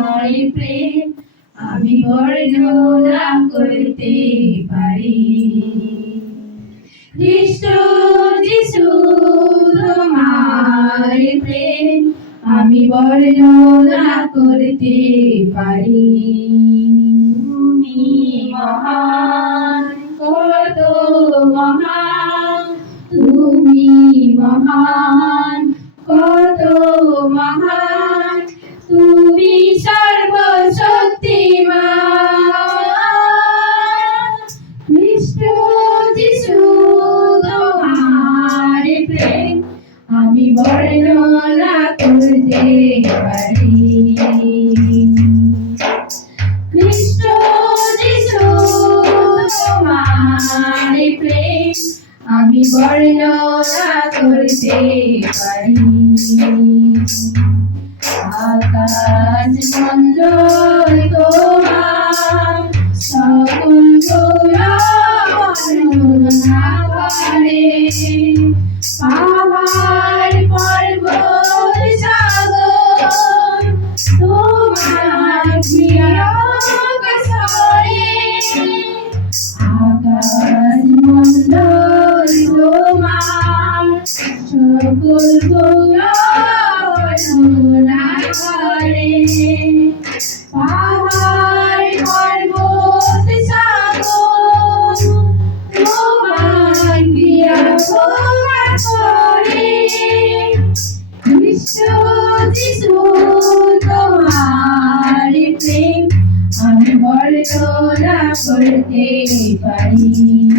তোমার প্রেম, আমি বর্ণনা করতে পারি। খ্রিস্ট যিশু, তোমার প্রেম, আমি বর্ণনা করতে পারি। তুমি মহান, কত মহান, তুমি মহান। বর্ণনা করতে পারি। খ্রিস্ট তোমার প্রেম আমি বর্ণনা করতে পারি। আকাশ মন্ডল আমি বর্ণনা করতে পারি।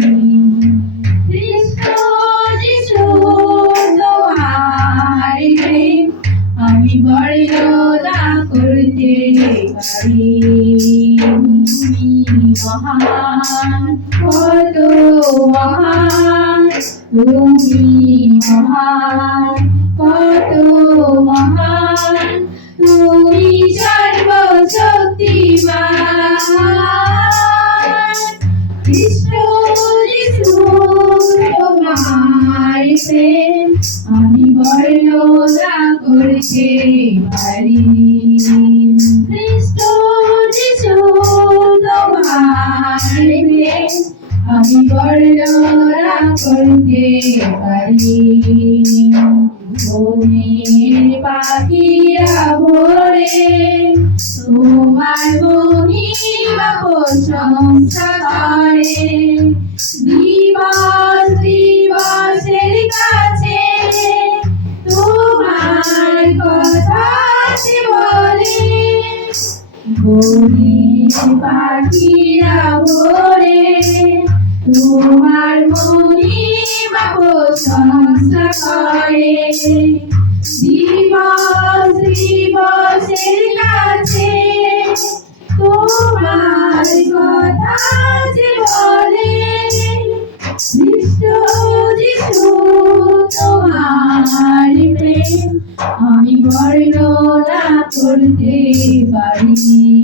করতে পারি মহান কত মহান তুমি মহান কত মহান তুমি সর্বশক্তিমান কৃষ্ণ আমি বর্ণনা করতে পারি কৃষ্ণ যিশু তোমার আমি বর্ণনা করতে পারি। পাখিরা ভোরে তোমার মহিমা প্রশংসা বলে বনের পাখিরা ভোরে তোমার মহিমা প্রশংসা করে। দিবস প্রেম আমি বর্ণনা করতে পারি।